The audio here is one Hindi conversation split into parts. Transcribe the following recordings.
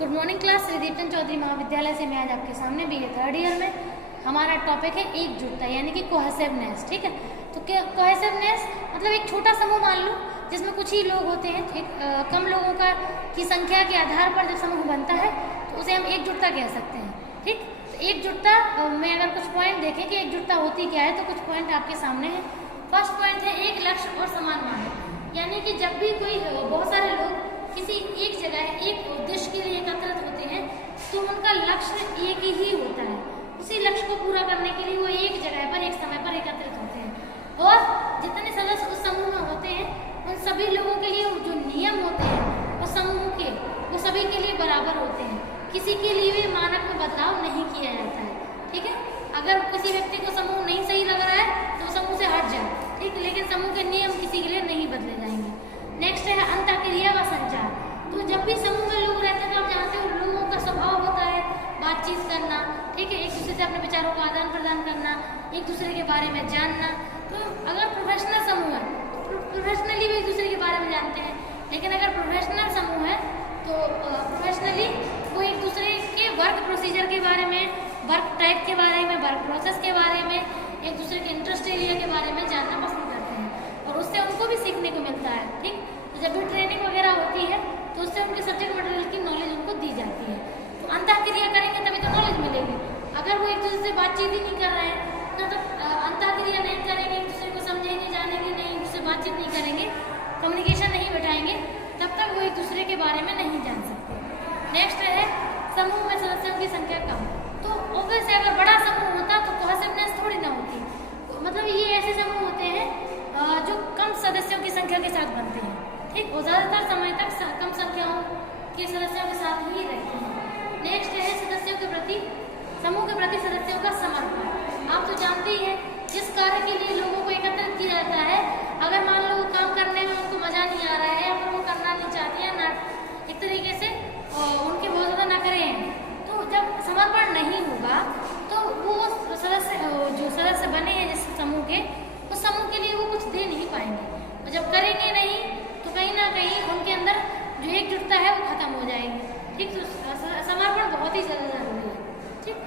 Good morning class. Shri Deeptan Chaudhary महाविद्यालय से मैं आज आपके सामने बीए थर्ड ईयर में हमारा टॉपिक है एकजुटता यानी कि कोहेसिवनेस। ठीक है, तो क्या कोहेसिवनेस मतलब एक छोटा समूह मान लो जिसमें कुछ ही लोग होते हैं। ठीक, कम लोगों की संख्या के आधार पर जब समूह बनता है तो उसे हम एकजुटता कह सकते हैं। ठीक, तो एकजुटता में अगर कुछ पॉइंट देखें कि एकजुटता होती क्या है तो कुछ पॉइंट आपके सामने है। फर्स्ट पॉइंट है एक लक्ष्य और समान मांग, यानी कि जब भी कोई बहुत सारे लोग किसी एक जगह एक उद्देश्य के लिए एकत्रित होते हैं तो उनका लक्ष्य एक ही होता है। उसी लक्ष्य को पूरा करने के लिए वो एक जगह पर एक समय पर एकत्रित होते हैं और जितने सदस्य उस समूह में होते हैं उन सभी लोगों के लिए जो नियम होते हैं उस समूह के वो सभी के लिए बराबर होते हैं। किसी के लिए भी मानक में बदलाव नहीं किया जाता है। ठीक है, अगर किसी व्यक्ति को समूह नहीं सही लग रहा है तो समूह से हट जाए। ठीक, लेकिन समूह के नियम किसी के लिए नहीं बदले जाएंगे। नेक्स्ट है अंतःक्रिया व संचार। तो जब भी समूह में लोग रहते हैं तो आप जानते हो लोगों का स्वभाव होता है बातचीत करना। ठीक है, एक दूसरे से अपने विचारों का आदान प्रदान करना, एक दूसरे के बारे में जानना। तो अगर प्रोफेशनल समूह है तो प्रोफेशनली भी एक दूसरे के बारे में जानते हैं, लेकिन अगर प्रोफेशनल समूह है तो प्रोफेशनली वो एक दूसरे के वर्क प्रोसीजर के बारे में, वर्क टाइप के बारे में, वर्क प्रोसेस के बारे में, एक दूसरे के इंटरेस्ट एरिया के बारे में जानना पसंद करते हैं और उससे उनको भी सीखने को मिलता है। ठीक, तो जब भी ट्रेनिंग वगैरह होती है तो उससे उनके सब्जेक्ट मटेरियल की नॉलेज उनको दी जाती है। तो अंतःक्रिया करेंगे तभी तो नॉलेज मिलेगी। अगर वो एक दूसरे से बातचीत ही नहीं कर रहे हैं ना तो अंतःक्रिया नहीं करेंगे, एक दूसरे को समझेंगे, जानेंगे नहीं, एक दूसरे से बातचीत नहीं करेंगे, कम्युनिकेशन नहीं बैठाएंगे, तब तक वो एक दूसरे के बारे में नहीं जान सकते। नेक्स्ट है समूह में सदस्यों की संख्या कम। तो ऑब्वियसली अगर बड़ा समूह होता तो कोहेसिवनेस थोड़ी ना होती। मतलब ये ऐसे समूह होते हैं जो कम सदस्यों की संख्या के साथ बनते हैं। ठीक, वो ज़्यादातर समय तक कम संख्याओं के सदस्यों के साथ ही रहते हैं। नेक्स्ट है सदस्यों के प्रति, समूह के प्रति सदस्यों का समर्पण। आप तो जानते ही हैं जिस कार्य के लिए लोगों को एकत्रित किया जाता है, अगर मान लो काम करने में उनको मजा नहीं आ रहा है या फिर वो करना नहीं चाहते हैं ना, एक तरीके से उनके बहुत ज़्यादा नखरे हैं, तो जब समर्पण नहीं होगा तो वो सदस्य बने हैं जिस समूह के, उस समूह के लिए वो कुछ दे नहीं पाएंगे। और जब करेंगे नहीं तो कहीं ना कहीं उनके अंदर जो एकजुटता है वो खत्म हो जाएगी। ठीक, तो समर्पण बहुत ही ज़्यादा जरूरी है। ठीक,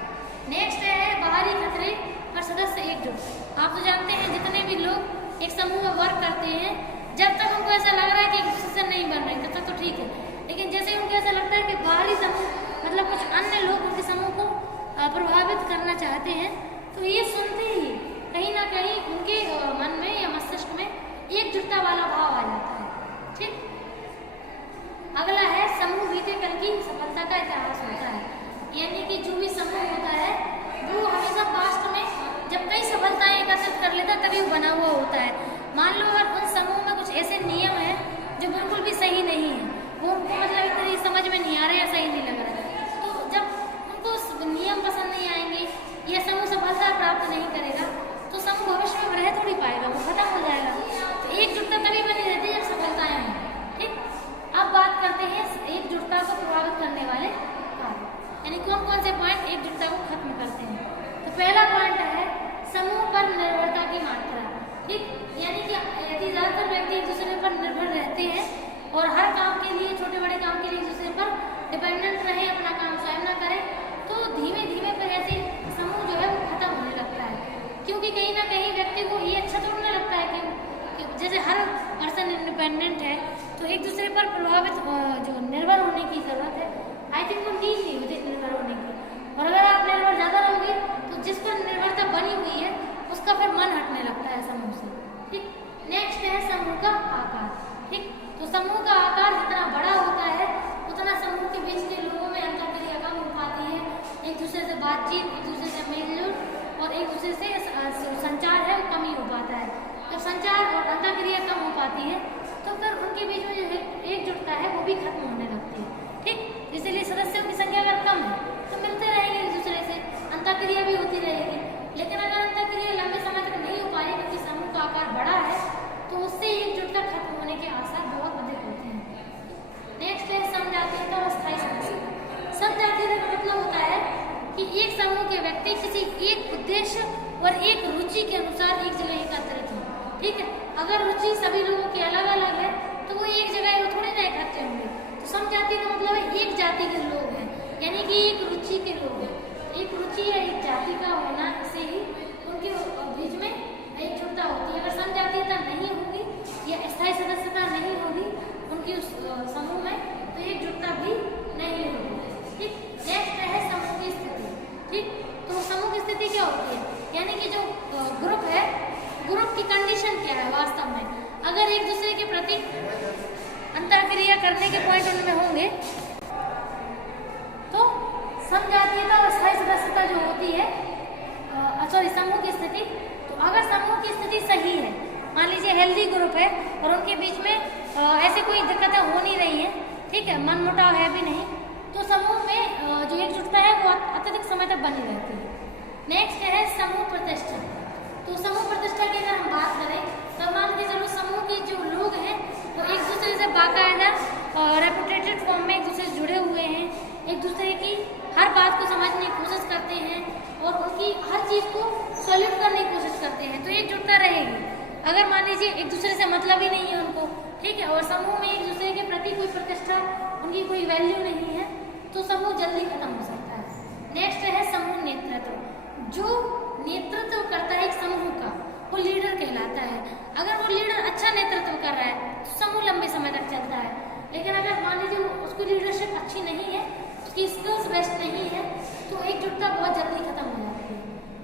नेक्स्ट है बाहरी खतरे पर सदस्य एकजुट। आप तो जानते हैं जितने भी लोग एक समूह में वर्क करते हैं, जब तक उनको ऐसा लग रहा है कि एक दूसरे से नहीं बन रहे तब तक तो ठीक है, लेकिन जैसे उनको ऐसा लगता है कि बाहरी समूह मतलब कुछ अन्य लोग उनके समूह को प्रभावित करना चाहते हैं तो ये सुनते ही कहीं ना कहीं उनके मन में या मस्तिष्क में एकजुटता वाला भाव आ जाता है। ठीक, अगला है समूह बीते कल की सफलता का इतिहास होता है, यानी कि जो भी समूह होता है वो हमेशा पास्ट में जब कई सफलताएं एकत्रित कर लेता तभी वो बना हुआ होता है। मान लो अगर उन समूह में कुछ ऐसे नियम हैं जो बिल्कुल भी सही नहीं है, वो उनको मतलब इतनी समझ में नहीं आ रहा है, सही नहीं लग रहा है, तो जब उनको नियम पसंद नहीं आएंगे या समूह सफलता प्राप्त नहीं करेगा तो समूह भविष्य में रह थोड़ी पाएगा, वो खत्म हो जाएगा। तो एकजुटता तभी बनी रहती है जब सफलताएं हैं। ठीक, अब बात करते हैं एकजुटता को प्रभावित करने वाले कार्य, यानी कौन कौन से पॉइंट एकजुटता को खत्म करते हैं। तो पहला पॉइंट है समूह पर निर्भरता की मात्रा। ठीक, यानी कि यदि ज़्यादातर व्यक्ति एक दूसरे पर निर्भर रहते हैं और हर काम के लिए, छोटे बड़े काम के लिए एक दूसरे पर डिपेंडेंट रहे, अपना काम स्वयं न करें, तो धीमे धीमे फिर ऐसे समूह जो है वो खत्म होने लगता है। क्योंकि कहीं ना कहीं व्यक्ति को ये अच्छा थोड़ा ना लगता है कि जैसे हर पर्सन इंडिपेंडेंट है तो एक दूसरे पर प्रभावित जो निर्भर होने की जरूरत है, आई थिंक वो नीड नहीं होती निर्भर होने की। और अगर आप निर्भर ज़्यादा रहोगे तो जिस पर निर्भरता बनी हुई है उसका फिर मन हटने लगता है समूह से। ठीक, नेक्स्ट है समूह का आकार। ठीक, तो समूह का आकार जितना बड़ा होता है उतना समूह के बीच के लोगों में अंतःक्रिया कम हो पाती है, एक दूसरे से बातचीत, एक दूसरे से मेलजोल और एक दूसरे से संचार है वो कम ही हो पाता है। जब संचार और अंतःक्रिया कम हो पाती है तो फिर उनके बीच में जो एकजुटता है वो भी खत्म होने लगती है। ठीक, इसीलिए सदस्यों की संख्या अगर कम है तो मिलते रहेंगे एक दूसरे से, अंतःक्रिया भी होती रहेगी। लेकिन अगर अंतःक्रिया लंबे समय तक नहीं हो पा रही क्योंकि समूह का आकार बड़ा है तो उससे एकजुटता खत्म होने के आसार बहुत अधिक होते हैं। नेक्स्ट है समजातीयता और अस्थायी समस्या। समजातीयता का मतलब होता है कि एक समूह के व्यक्ति किसी एक उद्देश्य और एक रुचि के अनुसार एक जगह एकत्रित हो। ठीक है, अगर रुचि सभी लोगों की अलग अलग है तो वो एक जगह थोड़ी ना इकट्ठे होंगे। तो समजातीय का मतलब है एक जाति के लोग जाति का होना से ही उनके बीच में एकजुटता होती है। अगर समजातीयता नहीं होगी या स्थायी सदस्यता नहीं होगी उनकी उस समूह में, तो एकजुटता भी नहीं होगी। ठीक, नेक्स्ट है समूह की स्थिति। ठीक, तो समूह की स्थिति क्या होती है, यानी कि जो ग्रुप है, ग्रुप की कंडीशन क्या है वास्तव में। अगर एक दूसरे के प्रति अंतरक्रिया करने के पॉइंट उनमें होंगे तो समजातीयता और स्थायी सदस्यता जो होती है, सॉरी समूह की स्थिति, तो अगर समूह की स्थिति सही है, मान लीजिए हेल्दी ग्रुप है और उनके बीच में ऐसे कोई दिक्कतें हो नहीं रही हैं, ठीक है, मनमुटाव है भी नहीं, तो समूह में जो एकजुटता है वो अत्यधिक समय तक बनी रहती है। नेक्स्ट है समूह प्रतिष्ठा। तो समूह प्रतिष्ठा की अगर हम बात करें तो मान के चलो समूह के जो लोग हैं वो एक दूसरे से बाकायदा रेपुटेटेड फॉर्म में एक दूसरे से जुड़े हुए हैं, एक दूसरे की हर बात को समझने की कोशिश करते हैं और उनकी हर चीज़ को सॉल्यूट करने की कोशिश करते हैं, तो एकजुटता रहेगी। अगर मान लीजिए एक दूसरे से मतलब ही नहीं है उनको, ठीक है, और समूह में एक दूसरे के प्रति कोई प्रतिष्ठा, उनकी कोई वैल्यू नहीं है, तो समूह जल्दी खत्म हो सकता है। नेक्स्ट है समूह नेतृत्व। जो नेतृत्व करता है एक समूह का वो लीडर कहलाता है। अगर वो लीडर अच्छा नेतृत्व कर रहा है तो समूह लंबे समय तक चलता है, लेकिन अगर मान लीजिए उसकी लीडरशिप अच्छी नहीं है, उसकी स्किल्स बेस्ट नहीं है, तो एकजुटता बहुत जल्दी खत्म हो जाती है।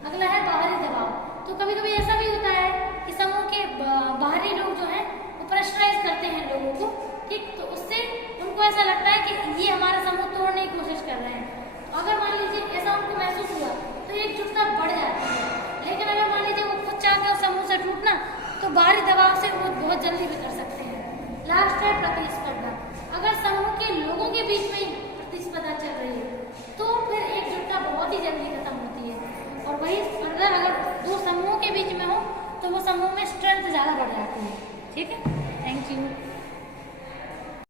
अगला है बाहरी दबाव। तो कभी कभी ऐसा भी होता है कि समूह के बाहरी लोग जो हैं वो प्रेशराइज करते हैं लोगों को, ठीक, तो उससे उनको ऐसा लगता है कि ये हमारा समूह तोड़ने की कोशिश कर रहे हैं। तो अगर मान लीजिए ऐसा उनको महसूस हुआ तो एकजुटता बढ़ जाती है, लेकिन अगर मान लीजिए वो खुद चाहते हो समूह से टूटना तो बाहरी दबाव से वो बहुत जल्दी भी कर सकते हैं। लास्ट है प्रतिस्पर्धा। अगर समूह के लोगों के बीच में प्रतिस्पर्धा चल रही है तो फिर एकजुटता बहुत ही जल्दी खत्म होती है, और वही स्पर्धा अगर दो समूहों के बीच में हो तो वो समूह में स्ट्रेंथ ज़्यादा बढ़ जाती है। ठीक है, थैंक यू।